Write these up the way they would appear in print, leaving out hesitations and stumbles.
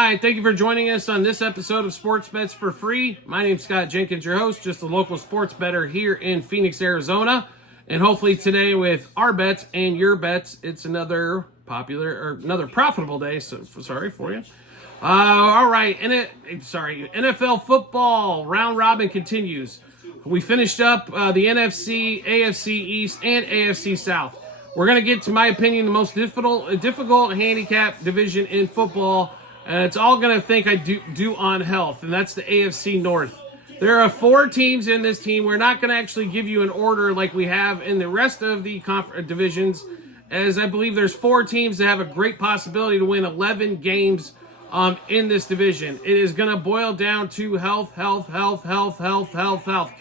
Hi, thank you for joining us on this episode of Sports Bets for Free. My name's Scott Jenkins, your host, just a local sports bettor here in Phoenix, Arizona. And hopefully today with our bets and your bets, it's another profitable day. So sorry for you. All right, NFL football round robin continues. We finished up the NFC, AFC East, and AFC South. We're going to get, to my opinion, the most difficult handicap division in football. And it's all going to think I do on health, and that's the AFC North. There are 4 teams in this team. We're not going to actually give you an order like we have in the rest of the divisions, as I believe there's 4 teams that have a great possibility to win 11 games in this division. It is going to boil down to health. Can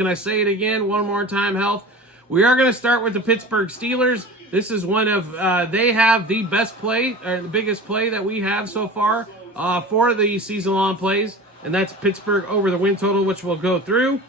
I say it again one more time? Health. We are going to start with the Pittsburgh Steelers. This is one of, they have the best play, or the biggest play that we have so far for the season-long plays, and that's Pittsburgh over the win total, which we'll go through.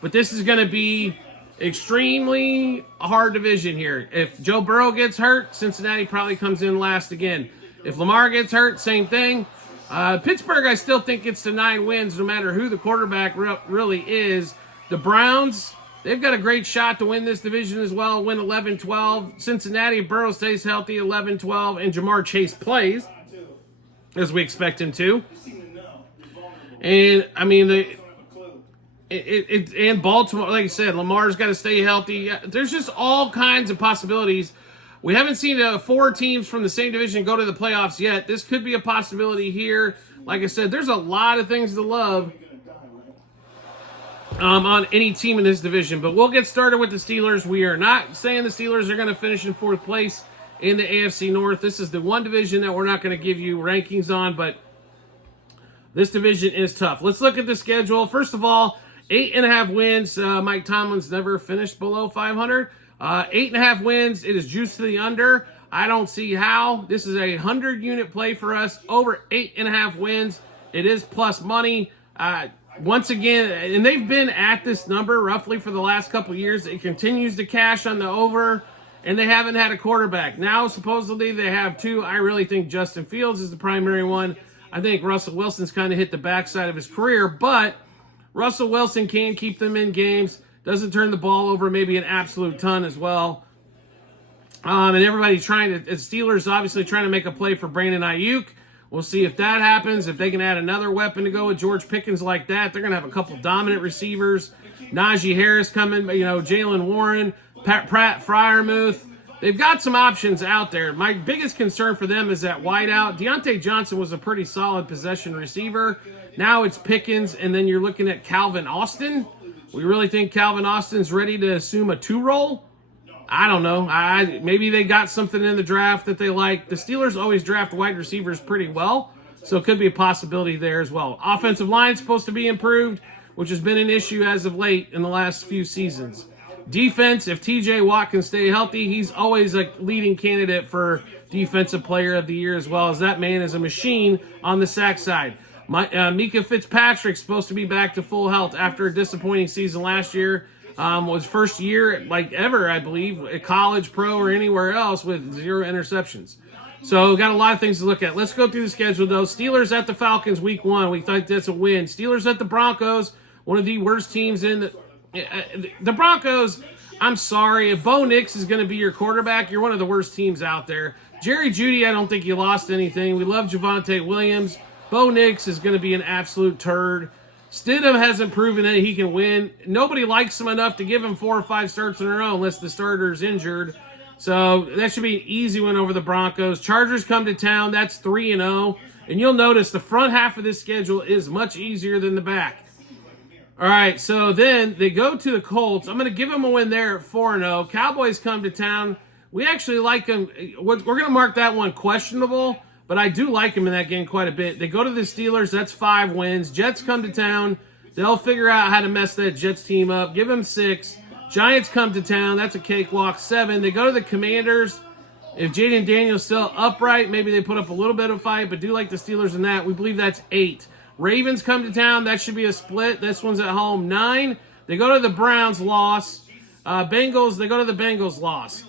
But this is going to be extremely hard division here. If Joe Burrow gets hurt, Cincinnati probably comes in last again. If Lamar gets hurt, same thing. Pittsburgh, I still think gets to 9 wins no matter who the quarterback really is. The Browns, they've got a great shot to win this division as well, win 11-12. Cincinnati, Burrow stays healthy, 11-12, and Jamar Chase plays, as we expect him to. And, I mean, and Baltimore, like I said, Lamar's got to stay healthy. There's just all kinds of possibilities. We haven't seen 4 teams from the same division go to the playoffs yet. This could be a possibility here. Like I said, there's a lot of things to love on any team in this division. But we'll get started with the Steelers. We are not saying the Steelers are going to finish in 4th place in the AFC North. This is the one division that we're not going to give you rankings on, but this division is tough. Let's look at the schedule. First of all, 8.5 wins. Mike Tomlin's never finished below 500. 8.5 wins. It is juiced to the under. I don't see how. This is a 100-unit play for us. Over 8.5 wins. It is plus money. Once again, and they've been at this number roughly for the last couple years. It continues to cash on the over, and they haven't had a quarterback. Now, supposedly, they have 2. I really think Justin Fields is the primary one. I think Russell Wilson's kind of hit the backside of his career, but Russell Wilson can keep them in games. Doesn't turn the ball over maybe an absolute ton as well. And everybody's Steelers obviously trying to make a play for Brandon Ayuk. We'll see if that happens. If they can add another weapon to go with George Pickens like that, they're going to have a couple dominant receivers. Najee Harris coming, Jalen Warren, Pratt Freiermuth. They've got some options out there. My biggest concern for them is that wideout. Deontay Johnson was a pretty solid possession receiver. Now it's Pickens, and then you're looking at Calvin Austin. We really think Calvin Austin's ready to assume a 2 role? I don't know. Maybe they got something in the draft that they like. The Steelers always draft wide receivers pretty well, so it could be a possibility there as well. Offensive line is supposed to be improved, which has been an issue as of late in the last few seasons. Defense, if TJ Watt can stay healthy, he's always a leading candidate for Defensive Player of the Year, as well as that man is a machine on the sack side. Mika Fitzpatrick's supposed to be back to full health after a disappointing season last year. Was first year like ever, I believe, at college, pro, or anywhere else with 0 interceptions. So got a lot of things to look at. Let's go through the schedule, though. Steelers at the Falcons week 1. We thought that's a win. Steelers at the Broncos, one of the worst teams in the Broncos. I'm sorry. If Bo Nix is going to be your quarterback, you're one of the worst teams out there. Jerry Jeudy, I don't think he lost anything. We love Javonte Williams. Bo Nix is going to be an absolute turd. Stidham hasn't proven that he can win. Nobody likes him enough to give him 4 or 5 starts in a row unless the starter's injured. So that should be an easy win over the Broncos. Chargers come to town. That's 3-0. And you'll notice the front half of this schedule is much easier than the back. All right, so then they go to the Colts. I'm going to give them a win there at 4-0. Cowboys come to town. We actually like them. We're going to mark that one questionable, but I do like them in that game quite a bit. They go to the Steelers. That's 5 wins. Jets come to town. They'll figure out how to mess that Jets team up. Give them 6. Giants come to town. That's a cakewalk. 7. They go to the Commanders. If Jaden Daniels still upright, maybe they put up a little bit of a fight, but do like the Steelers in that. We believe that's 8. Ravens come to town. That should be a split. This one's at home. 9. They go to the Browns. Loss. Bengals. They go to the Bengals. Loss.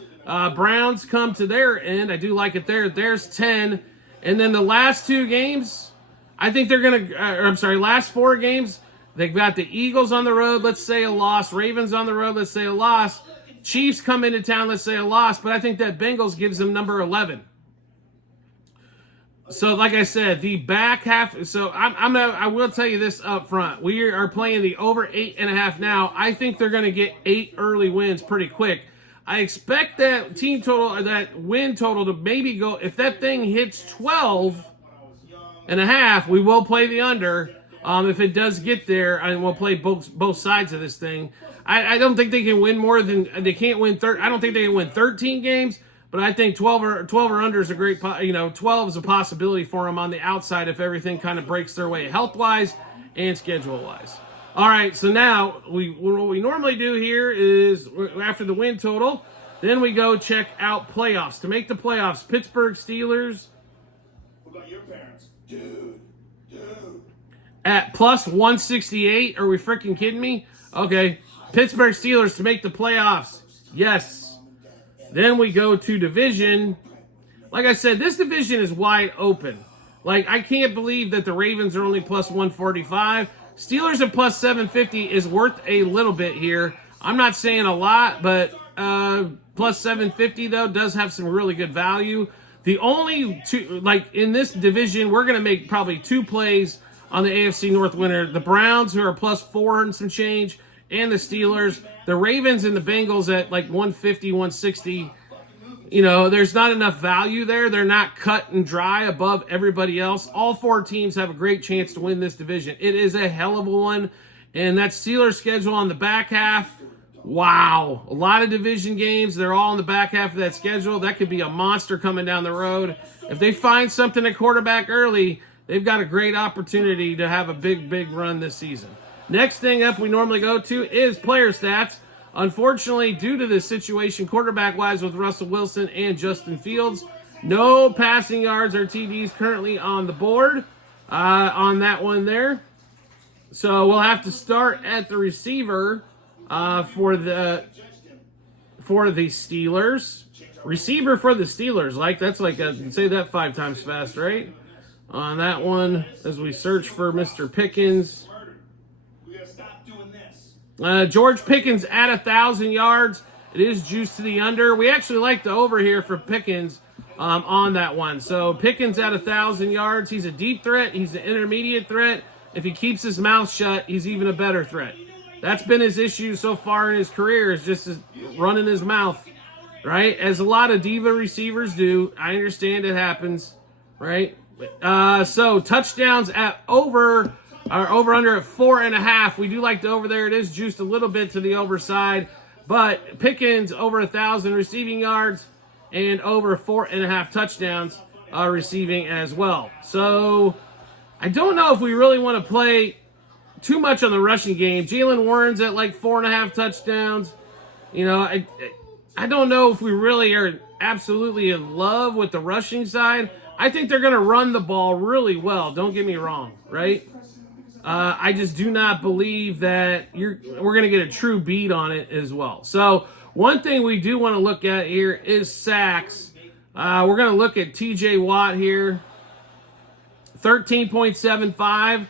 Browns come to their end. I do like it there. There's 10. And then the last 2 games, I think they're going to, last 4 games, they've got the Eagles on the road, let's say a loss. Ravens on the road, let's say a loss. Chiefs come into town, let's say a loss. But I think that Bengals gives them number 11. So, like I said, the back half. So, I will tell you this up front. We are playing the over 8.5 now. I think they're going to get 8 early wins pretty quick. I expect that team total, or that win total, to maybe go. If that thing hits 12.5, we will play the under. If it does get there, and we'll play both sides of this thing. I don't think they can win more than they can't win. I don't think they can win 13 games. But I think 12 or under is a great, 12 is a possibility for them on the outside if everything kind of breaks their way health-wise and schedule-wise. All right, so now what we normally do here is after the win total, then we go check out playoffs. To make the playoffs, Pittsburgh Steelers. What about your parents? Dude. At plus 168. Are we freaking kidding me? Okay, Pittsburgh Steelers to make the playoffs. Yes. Then we go to division. Like I said, this division is wide open. Like, I can't believe that the Ravens are only plus 145. Steelers at plus 750 is worth a little bit here. I'm not saying a lot, but plus 750, though, does have some really good value. The only two, like, in this division, we're going to make probably 2 plays on the AFC North winner. The Browns, who are plus 4 and some change, and the Steelers. The Ravens and the Bengals at like 150, 160. There's not enough value there. They're not cut and dry above everybody else. All 4 teams have a great chance to win this division. It is a hell of a one. And that Steelers schedule on the back half, wow. A lot of division games. They're all in the back half of that schedule. That could be a monster coming down the road. If they find something at quarterback early, they've got a great opportunity to have a big run this season. Next thing up we normally go to is player stats. Unfortunately, due to this situation, quarterback-wise with Russell Wilson and Justin Fields, no passing yards or TDs currently on the board on that one there. So we'll have to start at the receiver for the Steelers. Receiver for the Steelers, say that 5 times fast, right? On that one, as we search for Mr. Pickens. George Pickens at 1,000 yards. It is juiced to the under. We actually like the over here for Pickens on that one. So Pickens at 1,000 yards. He's a deep threat. He's an intermediate threat. If he keeps his mouth shut, he's even a better threat. That's been his issue so far in his career, is just running his mouth, right? As a lot of diva receivers do. I understand it happens, right? So touchdowns at over under at 4.5. We do like the over there. It is juiced a little bit to the over side, but Pickens over 1,000 receiving yards and over 4.5 touchdowns receiving as well. So I don't know if we really want to play too much on the rushing game. Jaylen Warren's at like 4.5 touchdowns. I don't know if we really are absolutely in love with the rushing side. I think they're going to run the ball really well. Don't get me wrong, right? I just do not believe that we're going to get a true beat on it as well. So one thing we do want to look at here is sacks. We're going to look at TJ Watt here. 13.75.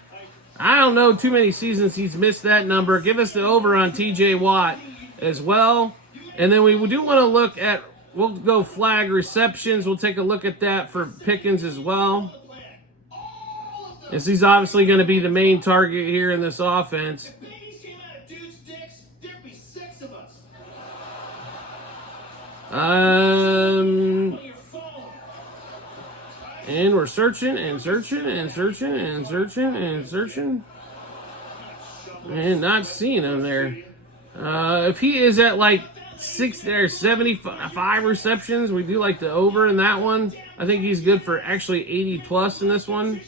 I don't know too many seasons he's missed that number. Give us the over on TJ Watt as well. And then we do want to look at, we'll go flag receptions. We'll take a look at that for Pickens as well. As he's obviously going to be the main target here in this offense. And we're searching and searching and searching and searching and searching. And not seeing him there. If he is at like 75 receptions, we do like the over in that one. I think he's good for actually 80 plus in this one.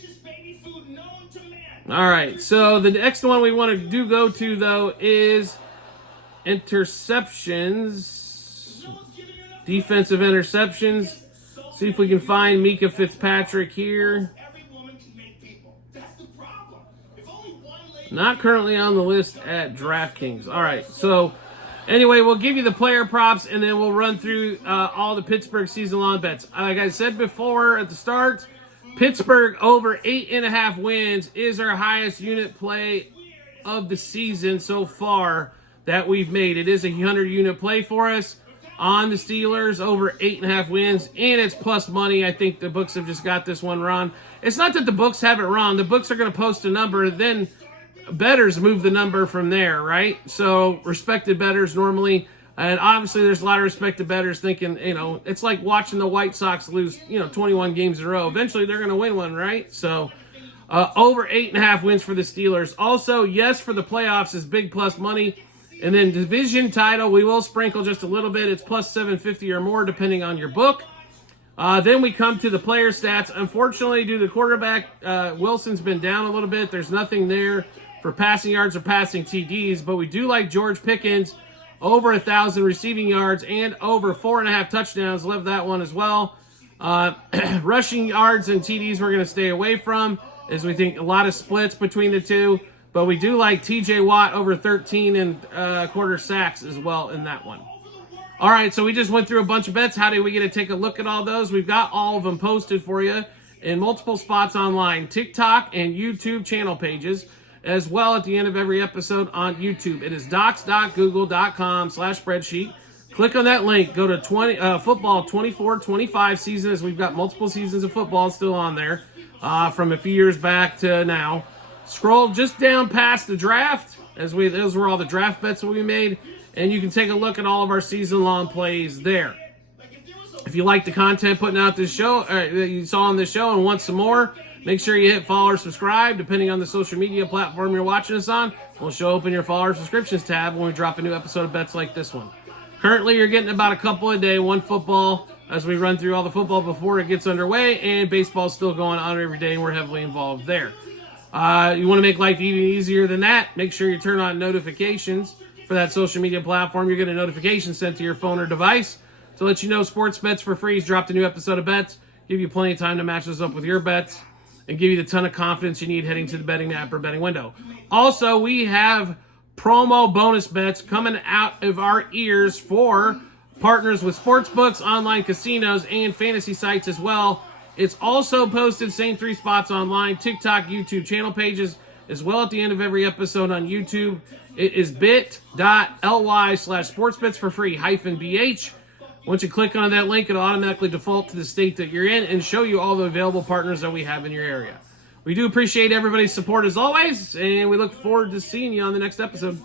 All right, so the next one we want to go to, though, is interceptions. Defensive interceptions. See if we can find Mika Fitzpatrick here. Not currently on the list at DraftKings. All right, so anyway, we'll give you the player props, and then we'll run through all the Pittsburgh season-long bets. Like I said before at the start, Pittsburgh over 8.5 wins is our highest unit play of the season so far that we've made. It is a 100-unit play for us on the Steelers over 8.5 wins, and it's plus money. I think the books have just got this one wrong. It's not that the books have it wrong. The books are going to post a number, then bettors move the number from there, right? So respected bettors normally, and obviously there's a lot of respected bettors thinking, it's like watching the White Sox lose, 21 games in a row. Eventually they're going to win one, right? So over 8.5 wins for the Steelers. Also, yes, for the playoffs is big plus money. And then division title, we will sprinkle just a little bit. It's plus 750 or more, depending on your book. Then we come to the player stats. Unfortunately, due to the quarterback, Wilson's been down a little bit. There's nothing there for passing yards or passing TDs, but we do like George Pickens over 1,000 receiving yards and over 4.5 touchdowns. Love that one as well. Rushing yards and TDs we're going to stay away from, as we think a lot of splits between the two. But we do like TJ Watt over 13 and quarter sacks as well in that one. All right, so we just went through a bunch of bets. How do we get to take a look at all those? We've got all of them posted for you in multiple spots online, TikTok and YouTube channel pages, as well at the end of every episode on YouTube. It is docs.google.com/spreadsheet. Click on that link. Go to football 24-25 season, as we've got multiple seasons of football still on there from a few years back to now. Scroll just down past the draft, those were all the draft bets that we made, and you can take a look at all of our season-long plays there. If you like the content putting out this show, that you saw on this show and want some more, make sure you hit follow or subscribe, depending on the social media platform you're watching us on. We'll show up in your follow or subscriptions tab when we drop a new episode of bets like this one. Currently, you're getting about a couple a day, one football, as we run through all the football before it gets underway, and baseball's still going on every day, and we're heavily involved there. You want to make life even easier than that, make sure you turn on notifications for that social media platform. You're getting a notification sent to your phone or device to let you know Sports Bets for Free has dropped a new episode of bets, give you plenty of time to match those up with your bets, and give you the ton of confidence you need heading to the betting app or betting window. Also, we have promo bonus bets coming out of our ears for partners with sports books, online casinos, and fantasy sites as well. It's also posted, same 3 spots online, TikTok, YouTube channel pages, as well at the end of every episode on YouTube. It is bit.ly/sportsbetsforfree-bh. Once you click on that link, it'll automatically default to the state that you're in and show you all the available partners that we have in your area. We do appreciate everybody's support as always, and we look forward to seeing you on the next episode.